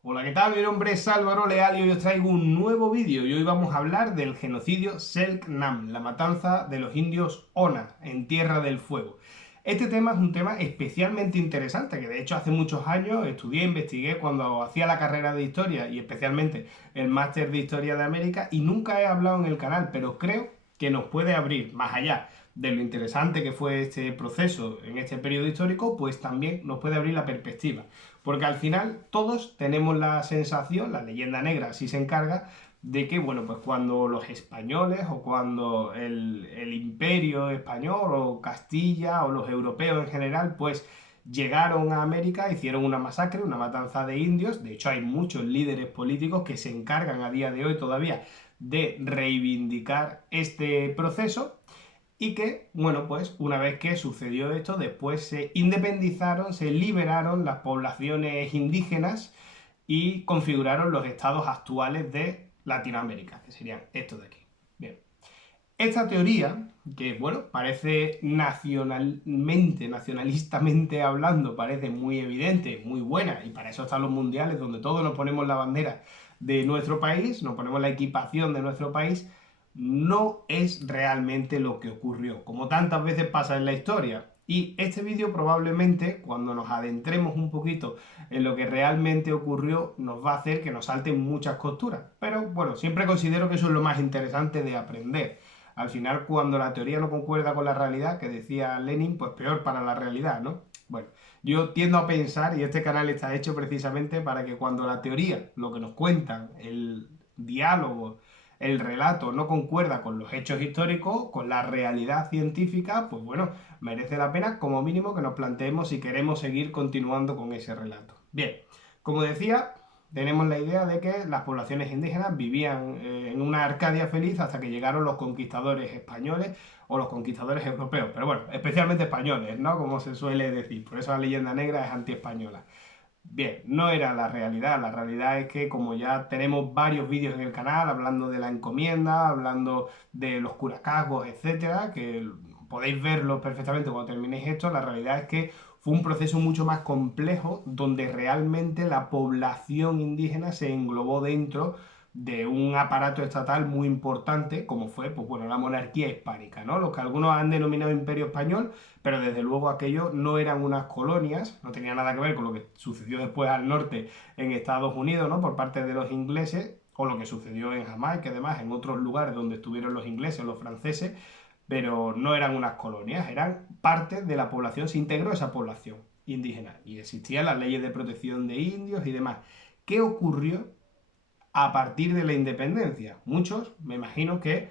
Hola, ¿qué tal? Mi nombre es Álvaro Leal y hoy os traigo un nuevo vídeo y hoy vamos a hablar del genocidio Selknam, la matanza de los indios Ona en Tierra del Fuego. Este tema es un tema especialmente interesante, que de hecho hace muchos años estudié, investigué cuando hacía la carrera de Historia y especialmente el máster de Historia de América y nunca he hablado en el canal, pero creo que nos puede abrir más allá de lo interesante que fue este proceso en este periodo histórico, pues también nos puede abrir la perspectiva. Porque al final todos tenemos la sensación, la leyenda negra así se encarga, de que, bueno, pues cuando los españoles o cuando el imperio español o Castilla o los europeos en general, pues llegaron a América, hicieron una masacre, una matanza de indios. De hecho, hay muchos líderes políticos que se encargan a día de hoy todavía de reivindicar este proceso y que, bueno, pues una vez que sucedió esto, después se independizaron, se liberaron las poblaciones indígenas y configuraron los estados actuales de Latinoamérica, que serían estos de aquí. Bien. Esta teoría, que bueno, parece nacionalistamente hablando, parece muy evidente, muy buena, y para eso están los mundiales, donde todos nos ponemos la bandera de nuestro país, nos ponemos la equipación de nuestro país, no es realmente lo que ocurrió, como tantas veces pasa en la historia. Y este vídeo probablemente, cuando nos adentremos un poquito en lo que realmente ocurrió, nos va a hacer que nos salten muchas costuras. Pero bueno, siempre considero que eso es lo más interesante de aprender. Al final, cuando la teoría no concuerda con la realidad, que decía Lenin, pues peor para la realidad, ¿no? Bueno, yo tiendo a pensar, y este canal está hecho precisamente para que cuando la teoría, lo que nos cuentan, el diálogo, el relato no concuerda con los hechos históricos, con la realidad científica, pues bueno, merece la pena como mínimo que nos planteemos si queremos seguir continuando con ese relato. Bien, como decía, tenemos la idea de que las poblaciones indígenas vivían en una Arcadia feliz hasta que llegaron los conquistadores españoles o los conquistadores europeos, pero bueno, especialmente españoles, ¿no? Como se suele decir, por eso la leyenda negra es antiespañola. Bien, no era la realidad es que como ya tenemos varios vídeos en el canal hablando de la encomienda, hablando de los curacagos, etcétera, que podéis verlos perfectamente cuando terminéis esto, la realidad es que fue un proceso mucho más complejo donde realmente la población indígena se englobó dentro de un aparato estatal muy importante, como fue, pues bueno, la monarquía hispánica, ¿no? Lo que algunos han denominado Imperio Español, pero desde luego aquello no eran unas colonias, no tenía nada que ver con lo que sucedió después al norte en Estados Unidos, ¿no? Por parte de los ingleses, o lo que sucedió en Jamaica y demás, en otros lugares donde estuvieron los ingleses o los franceses, pero no eran unas colonias, eran parte de la población, se integró esa población indígena y existían las leyes de protección de indios y demás. ¿Qué ocurrió a partir de la independencia? Muchos, me imagino que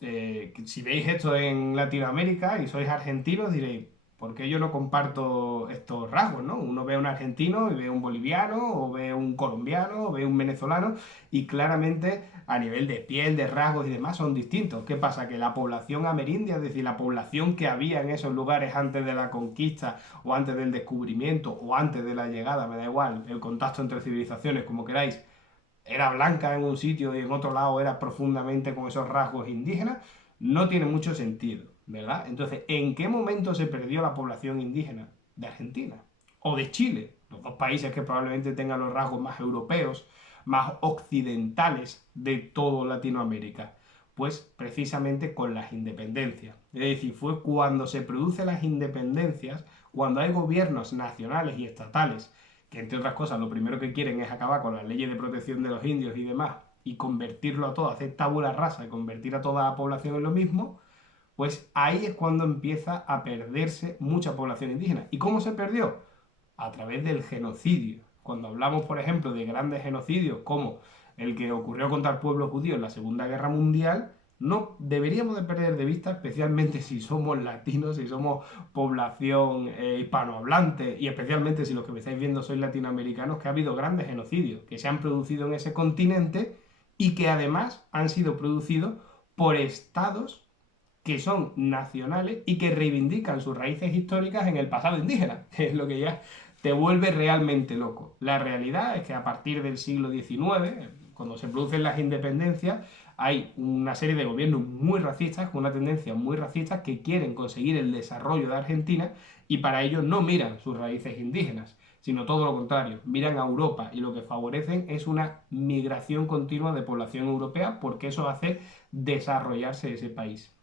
si veis esto en Latinoamérica y sois argentinos, diréis, ¿por qué yo no comparto estos rasgos, ¿no? Uno ve a un argentino y ve a un boliviano, o ve a un colombiano, o ve a un venezolano, y claramente a nivel de piel, de rasgos y demás son distintos. ¿Qué pasa? Que la población amerindia, es decir, la población que había en esos lugares antes de la conquista, o antes del descubrimiento, o antes de la llegada, me da igual, el contacto entre civilizaciones, como queráis, era blanca en un sitio y en otro lado era profundamente con esos rasgos indígenas, no tiene mucho sentido, ¿verdad? Entonces, ¿en qué momento se perdió la población indígena de Argentina? O de Chile, los dos países que probablemente tengan los rasgos más europeos, más occidentales de todo Latinoamérica. Pues precisamente con las independencias. Es decir, fue cuando se producen las independencias, cuando hay gobiernos nacionales y estatales que entre otras cosas lo primero que quieren es acabar con las leyes de protección de los indios y demás y convertirlo a todo, hacer tabula rasa y convertir a toda la población en lo mismo, pues ahí es cuando empieza a perderse mucha población indígena. ¿Y cómo se perdió? A través del genocidio. Cuando hablamos, por ejemplo, de grandes genocidios como el que ocurrió contra el pueblo judío en la Segunda Guerra Mundial, no deberíamos de perder de vista, especialmente si somos latinos, si somos población hispanohablante y especialmente si los que me estáis viendo sois latinoamericanos, que ha habido grandes genocidios que se han producido en ese continente y que además han sido producidos por estados que son nacionales y que reivindican sus raíces históricas en el pasado indígena, que es lo que ya te vuelve realmente loco. La realidad es que a partir del siglo XIX, cuando se producen las independencias, hay una serie de gobiernos muy racistas, con una tendencia muy racista, que quieren conseguir el desarrollo de Argentina y para ello no miran sus raíces indígenas. sino todo lo contrario, miran a Europa y lo que favorecen es una migración continua de población europea porque eso hace desarrollarse ese país.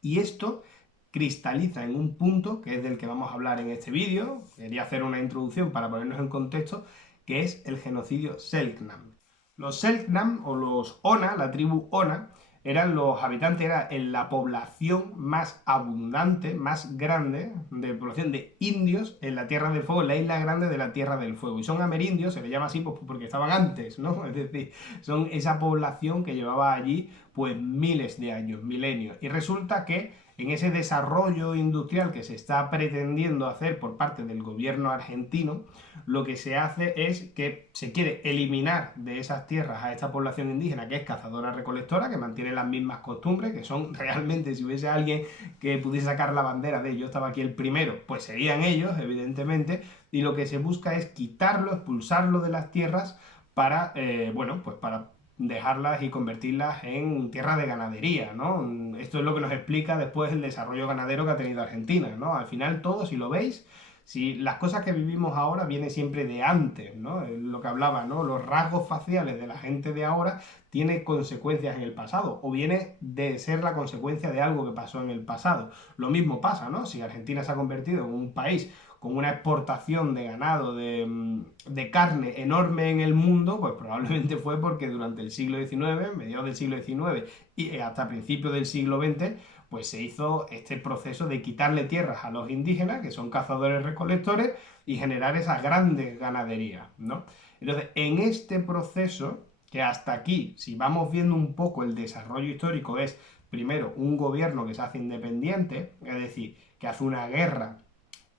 Y esto cristaliza en un punto, que es del que vamos a hablar en este vídeo, quería hacer una introducción para ponernos en contexto, que es el genocidio Selknam. Los Selknam o los Ona, la tribu Ona, eran los habitantes, era en la población más abundante, más grande, de población de indios en la Tierra del Fuego, en la isla grande de la Tierra del Fuego. Y son amerindios, se les llama así pues, porque estaban antes, ¿no? Es decir, son esa población que llevaba allí pues miles de años, milenios. Y resulta que en ese desarrollo industrial que se está pretendiendo hacer por parte del gobierno argentino, lo que se hace es que se quiere eliminar de esas tierras a esta población indígena que es cazadora-recolectora, que mantiene las mismas costumbres, que son realmente, si hubiese alguien que pudiese sacar la bandera de yo estaba aquí el primero, pues serían ellos, evidentemente, y lo que se busca es quitarlo, expulsarlo de las tierras para, bueno, pues para dejarlas y convertirlas en tierra de ganadería, ¿no? Esto es lo que nos explica después el desarrollo ganadero que ha tenido Argentina, ¿no? Al final todo, si lo veis, si las cosas que vivimos ahora vienen siempre de antes, ¿no? Lo que hablaba, ¿no? Los rasgos faciales de la gente de ahora tiene consecuencias en el pasado o viene de ser la consecuencia de algo que pasó en el pasado. Lo mismo pasa, ¿no? Si Argentina se ha convertido en un país con una exportación de ganado, de carne enorme en el mundo, pues probablemente fue porque durante el siglo XIX, mediados del siglo XIX y hasta principios del siglo XX, pues se hizo este proceso de quitarle tierras a los indígenas, que son cazadores-recolectores, y generar esas grandes ganaderías, ¿no? Entonces, en este proceso, que hasta aquí, si vamos viendo un poco el desarrollo histórico, es primero un gobierno que se hace independiente, es decir, que hace una guerra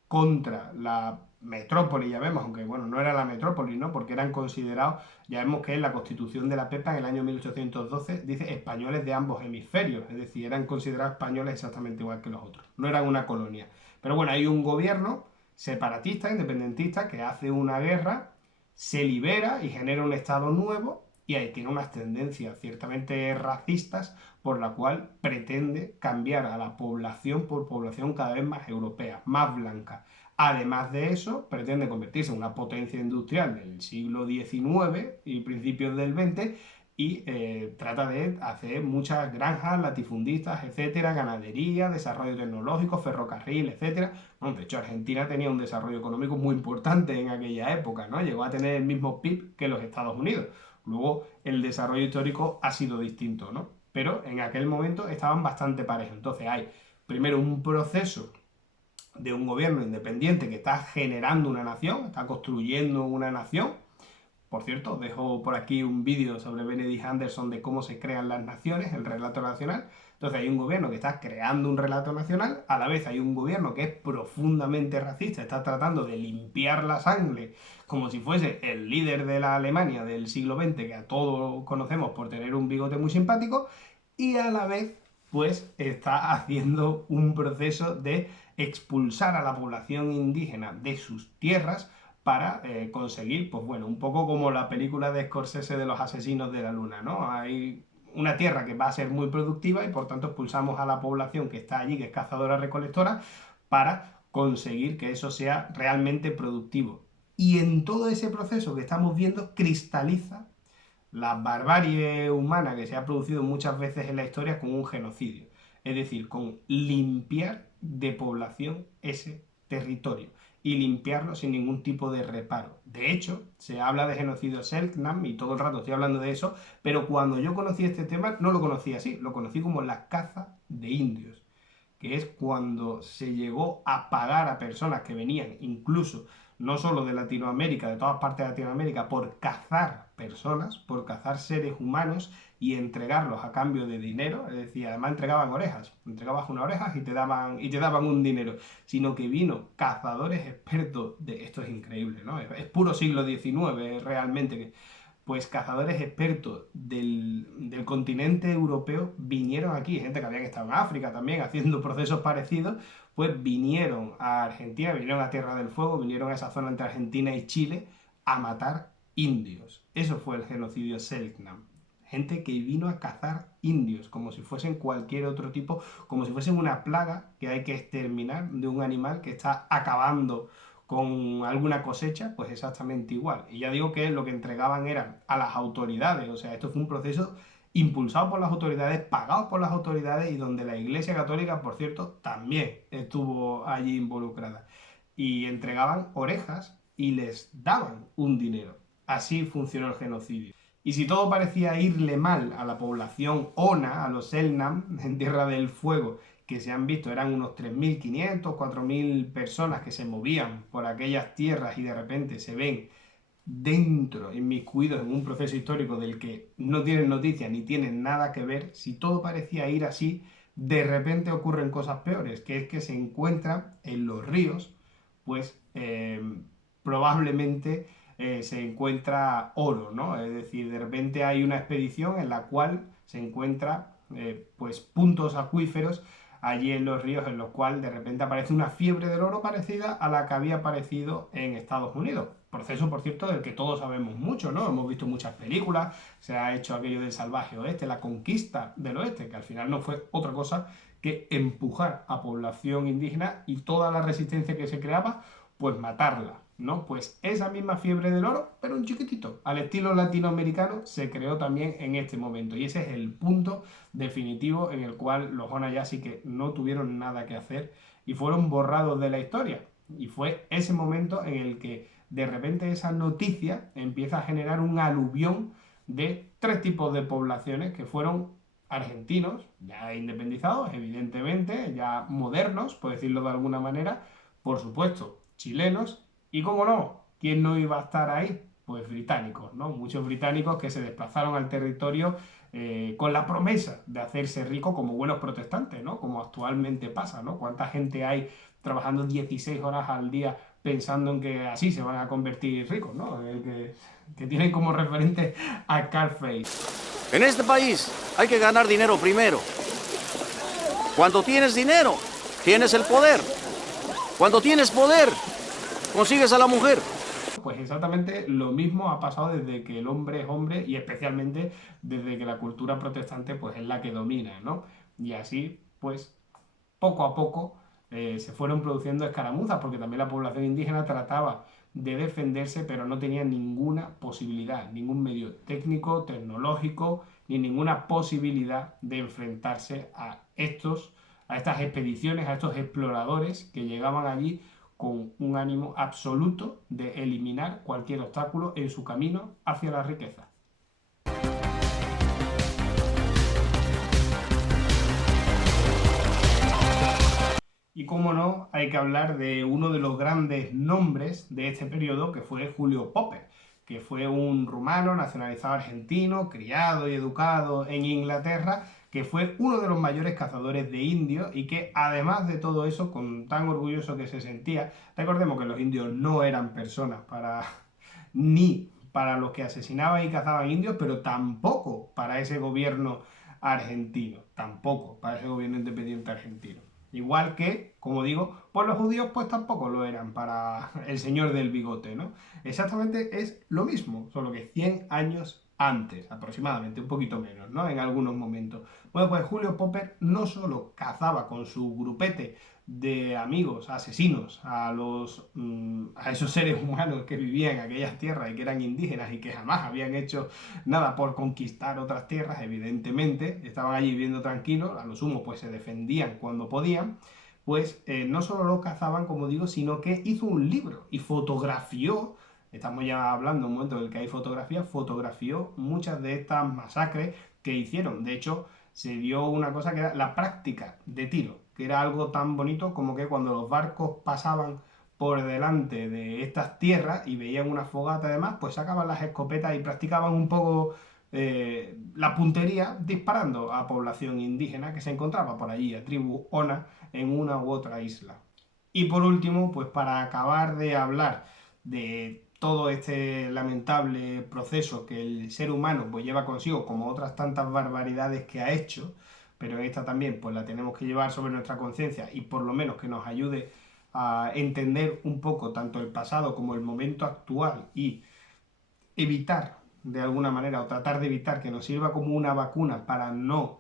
contra la metrópoli, ya vemos, aunque bueno, no era la metrópoli, ¿no? Porque eran considerados, ya vemos que en la Constitución de la Pepa en el año 1812 dice españoles de ambos hemisferios, es decir, eran considerados españoles exactamente igual que los otros, no eran una colonia. Pero bueno, hay un gobierno separatista, independentista, que hace una guerra, se libera y genera un Estado nuevo y ahí tiene unas tendencias ciertamente racistas por la cual pretende cambiar a la población por población cada vez más europea, más blanca. Además de eso, pretende convertirse en una potencia industrial del siglo XIX y principios del XX y trata de hacer muchas granjas, latifundistas, etcétera, ganadería, desarrollo tecnológico, ferrocarril, etcétera. Bueno, de hecho, Argentina tenía un desarrollo económico muy importante en aquella época, ¿no? Llegó a tener el mismo PIB que los Estados Unidos. Luego, el desarrollo histórico ha sido distinto, ¿no? Pero en aquel momento estaban bastante parejos. Entonces hay primero un proceso de un gobierno independiente que está generando una nación, está construyendo una nación. Por cierto, dejo por aquí un vídeo sobre Benedict Anderson de cómo se crean las naciones, el relato nacional. Entonces hay un gobierno que está creando un relato nacional, a la vez hay un gobierno que es profundamente racista, está tratando de limpiar la sangre como si fuese el líder de la Alemania del siglo XX, que a todos conocemos por tener un bigote muy simpático, y a la vez pues está haciendo un proceso de expulsar a la población indígena de sus tierras para conseguir, pues bueno, un poco como la película de Scorsese de los asesinos de la luna, ¿no? Hay una tierra que va a ser muy productiva y por tanto expulsamos a la población que está allí, que es cazadora-recolectora, para conseguir que eso sea realmente productivo. Y en todo ese proceso que estamos viendo cristaliza la barbarie humana que se ha producido muchas veces en la historia con un genocidio. Es decir, con limpiar de población ese territorio y limpiarlo sin ningún tipo de reparo. De hecho, se habla de genocidio Selknam y todo el rato estoy hablando de eso, pero cuando yo conocí este tema no lo conocí así, lo conocí como la caza de indios, que es cuando se llegó a pagar a personas que venían incluso no solo de Latinoamérica, de todas partes de Latinoamérica, por cazar personas, por cazar seres humanos y entregarlos a cambio de dinero, es decir, además entregaban orejas, entregabas unas orejas y te daban un dinero, sino que vino cazadores expertos de esto es increíble, ¿no? Es puro siglo XIX realmente, pues cazadores expertos del continente europeo vinieron aquí, gente que habían estado en África también haciendo procesos parecidos, pues vinieron a Argentina, vinieron a Tierra del Fuego, vinieron a esa zona entre Argentina y Chile a matar indios. Eso fue el genocidio Selknam. Gente que vino a cazar indios, como si fuesen cualquier otro tipo, como si fuesen una plaga que hay que exterminar de un animal que está acabando con alguna cosecha, pues exactamente igual. Y ya digo que lo que entregaban eran a las autoridades, o sea, esto fue un proceso impulsado por las autoridades, pagado por las autoridades y donde la Iglesia Católica, por cierto, también estuvo allí involucrada. Y entregaban orejas y les daban un dinero. Así funcionó el genocidio. Y si todo parecía irle mal a la población Ona, a los Selknam, en Tierra del Fuego, que se han visto, eran unos 3.500, 4.000 personas que se movían por aquellas tierras y de repente se ven dentro, inmiscuidos en un proceso histórico del que no tienen noticia ni tienen nada que ver, si todo parecía ir así, de repente ocurren cosas peores, que es que se encuentran en los ríos, pues probablemente se encuentra oro, ¿no? Es decir, de repente hay una expedición en la cual se encuentra pues puntos acuíferos allí en los ríos en los cuales de repente aparece una fiebre del oro parecida a la que había aparecido en Estados Unidos. Proceso, por cierto, del que todos sabemos mucho, ¿no? Hemos visto muchas películas, se ha hecho aquello del salvaje oeste, la conquista del oeste, que al final no fue otra cosa que empujar a población indígena y toda la resistencia que se creaba, pues matarla, ¿no? Pues esa misma fiebre del oro, pero un chiquitito, al estilo latinoamericano, se creó también en este momento. Y ese es el punto definitivo en el cual los Ona ya sí que no tuvieron nada que hacer y fueron borrados de la historia. Y fue ese momento en el que de repente esa noticia empieza a generar un aluvión de tres tipos de poblaciones que fueron argentinos, ya independizados, evidentemente, ya modernos, por decirlo de alguna manera, por supuesto, chilenos, y cómo no, ¿quién no iba a estar ahí? Pues británicos, ¿no? Muchos británicos que se desplazaron al territorio con la promesa de hacerse rico como buenos protestantes, ¿no? Como actualmente pasa, ¿no? ¿Cuánta gente hay trabajando 16 horas al día pensando en que así se van a convertir ricos, ¿no? Que tienen como referente a Scarface. En este país hay que ganar dinero primero. Cuando tienes dinero, tienes el poder. Cuando tienes poder, consigues a la mujer. Pues exactamente lo mismo ha pasado desde que el hombre es hombre y especialmente desde que la cultura protestante pues es la que domina, ¿no? Y así, pues, poco a poco se fueron produciendo escaramuzas porque también la población indígena trataba de defenderse pero no tenía ninguna posibilidad, ningún medio técnico, tecnológico, ni ninguna posibilidad de enfrentarse a estas expediciones, a estos exploradores que llegaban allí con un ánimo absoluto de eliminar cualquier obstáculo en su camino hacia la riqueza. Y cómo no, hay que hablar de uno de los grandes nombres de este periodo, que fue Julio Popper, que fue un rumano nacionalizado argentino, criado y educado en Inglaterra, que fue uno de los mayores cazadores de indios y que además de todo eso, con tan orgulloso que se sentía, recordemos que los indios no eran personas ni para los que asesinaban y cazaban indios, pero tampoco para ese gobierno argentino, tampoco para ese gobierno independiente argentino. Igual que, como digo, por los judíos pues tampoco lo eran para el señor del bigote, ¿no? Exactamente es lo mismo, solo que 100 años antes, aproximadamente, un poquito menos, ¿no? En algunos momentos. Bueno, pues Julio Popper no solo cazaba con su grupete de amigos, asesinos, a esos seres humanos que vivían en aquellas tierras y que eran indígenas y que jamás habían hecho nada por conquistar otras tierras, evidentemente, estaban allí viviendo tranquilos, a lo sumo pues se defendían cuando podían, pues no solo lo cazaban, como digo, sino que hizo un libro y fotografió, estamos ya hablando un momento en el que hay fotografía, fotografió muchas de estas masacres que hicieron. De hecho, se dio una cosa que era la práctica de tiro, que era algo tan bonito como que cuando los barcos pasaban por delante de estas tierras y veían una fogata además, pues sacaban las escopetas y practicaban un poco la puntería disparando a población indígena que se encontraba por allí, a tribu Ona, en una u otra isla. Y por último, pues para acabar de hablar de todo este lamentable proceso que el ser humano pues lleva consigo, como otras tantas barbaridades que ha hecho, pero en esta también pues la tenemos que llevar sobre nuestra conciencia y por lo menos que nos ayude a entender un poco tanto el pasado como el momento actual y evitar de alguna manera o tratar de evitar que nos sirva como una vacuna para no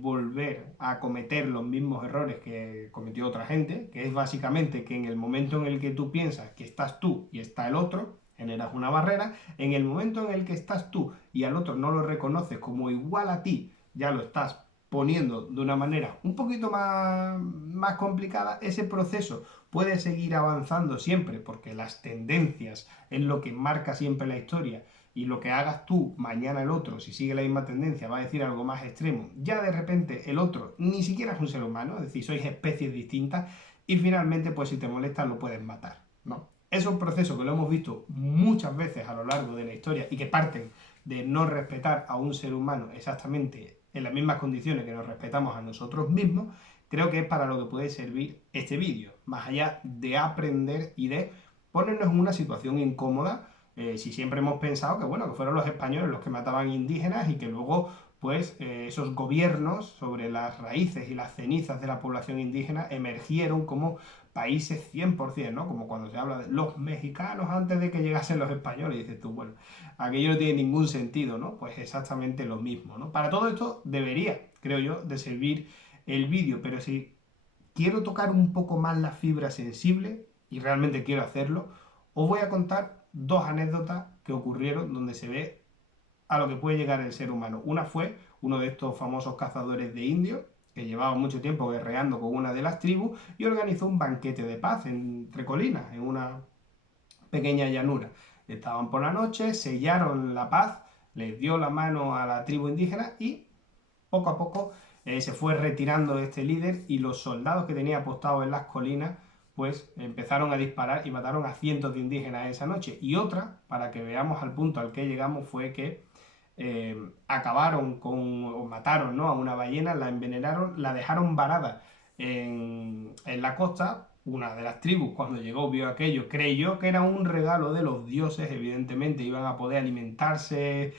volver a cometer los mismos errores que cometió otra gente, que es básicamente que en el momento en el que tú piensas que estás tú y está el otro, generas una barrera. En el momento en el que estás tú y al otro no lo reconoces como igual a ti, ya lo estás poniendo de una manera un poquito más complicada. Ese proceso puede seguir avanzando siempre, porque las tendencias es lo que marca siempre la historia, y lo que hagas tú, mañana el otro, si sigue la misma tendencia, va a decir algo más extremo. Ya de repente el otro ni siquiera es un ser humano, es decir, sois especies distintas, y finalmente, pues si te molesta, lo puedes matar, ¿no? Es un proceso que lo hemos visto muchas veces a lo largo de la historia y que parten de no respetar a un ser humano exactamente en las mismas condiciones que nos respetamos a nosotros mismos. Creo que es para lo que puede servir este vídeo, más allá de aprender y de ponernos en una situación incómoda. Si siempre hemos pensado que, bueno, que fueron los españoles los que mataban indígenas y que luego, pues, esos gobiernos sobre las raíces y las cenizas de la población indígena emergieron como países 100%, ¿no? Como cuando se habla de los mexicanos antes de que llegasen los españoles, y dices tú, bueno, aquello no tiene ningún sentido, ¿no? Pues exactamente lo mismo, ¿no? Para todo esto debería, creo yo, de servir el vídeo, pero si quiero tocar un poco más la fibra sensible, y realmente quiero hacerlo, os voy a contar dos anécdotas que ocurrieron donde se ve a lo que puede llegar el ser humano. Una fue uno de estos famosos cazadores de indios, que llevaba mucho tiempo guerreando con una de las tribus y organizó un banquete de paz entre colinas, en una pequeña llanura. Estaban por la noche, sellaron la paz, les dio la mano a la tribu indígena y poco a poco se fue retirando este líder, y los soldados que tenía apostados en las colinas pues empezaron a disparar y mataron a cientos de indígenas esa noche. Y otra, para que veamos al punto al que llegamos, fue que acabaron con, o mataron, ¿no?, a una ballena, la envenenaron, la dejaron varada en la costa. Una de las tribus, cuando llegó, vio aquello, creyó que era un regalo de los dioses, evidentemente iban a poder alimentarse,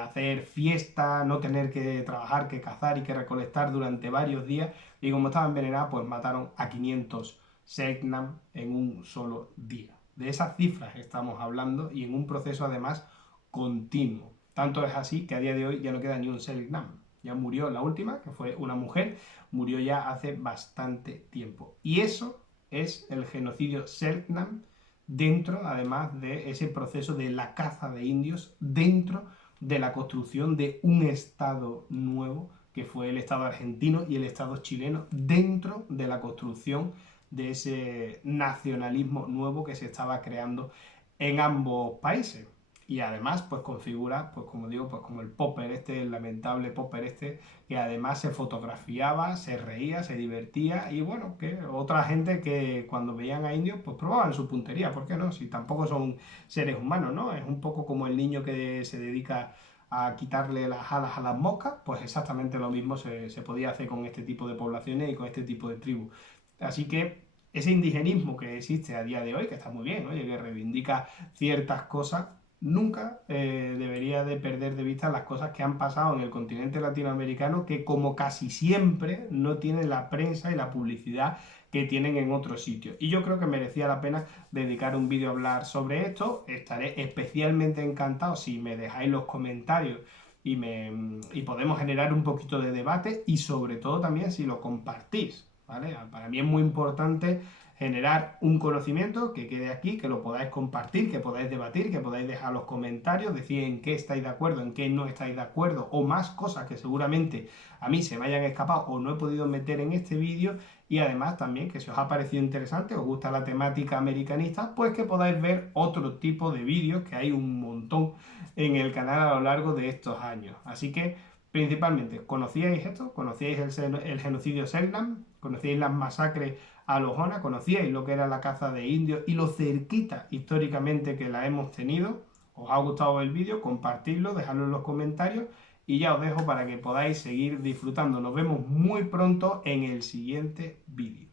hacer fiesta, no tener que trabajar, que cazar y que recolectar durante varios días, y como estaba envenenada, pues mataron a 500 Selknam en un solo día. De esas cifras estamos hablando, y en un proceso además continuo. Tanto es así que a día de hoy ya no queda ni un Selknam. Ya murió la última, que fue una mujer, murió ya hace bastante tiempo. Y eso es el genocidio Selknam, dentro además de ese proceso de la caza de indios, dentro de la construcción de un estado nuevo, que fue el estado argentino y el estado chileno, dentro de la construcción de ese nacionalismo nuevo que se estaba creando en ambos países. Y además, pues configura, pues como digo, pues como el Popper este, el lamentable Popper este, que además se fotografiaba, se reía, se divertía, y bueno, que otra gente que cuando veían a indios, pues probaban su puntería, ¿por qué no? Si tampoco son seres humanos, ¿no? Es un poco como el niño que se dedica a quitarle las alas a las moscas, pues exactamente lo mismo se podía hacer con este tipo de poblaciones y con este tipo de tribus. Así que ese indigenismo que existe a día de hoy, que está muy bien, oye, que reivindica ciertas cosas, nunca debería de perder de vista las cosas que han pasado en el continente latinoamericano, que como casi siempre no tienen la prensa y la publicidad que tienen en otros sitios. Y yo creo que merecía la pena dedicar un vídeo a hablar sobre esto. Estaré especialmente encantado si me dejáis los comentarios y podemos generar un poquito de debate, y sobre todo también si lo compartís, ¿vale? Para mí es muy importante generar un conocimiento que quede aquí, que lo podáis compartir, que podáis debatir, que podáis dejar los comentarios, decir en qué estáis de acuerdo, en qué no estáis de acuerdo, o más cosas que seguramente a mí se me hayan escapado o no he podido meter en este vídeo. Y además también, que si os ha parecido interesante, os gusta la temática americanista, pues que podáis ver otro tipo de vídeos, que hay un montón en el canal a lo largo de estos años. Así que principalmente, ¿conocíais esto? ¿Conocíais el genocidio Selknam? ¿Conocíais las masacres a los Hona? ¿Conocíais lo que era la caza de indios y lo cerquita históricamente que la hemos tenido? ¿Os ha gustado el vídeo? Compartidlo, dejadlo en los comentarios, y ya os dejo para que podáis seguir disfrutando. Nos vemos muy pronto en el siguiente vídeo.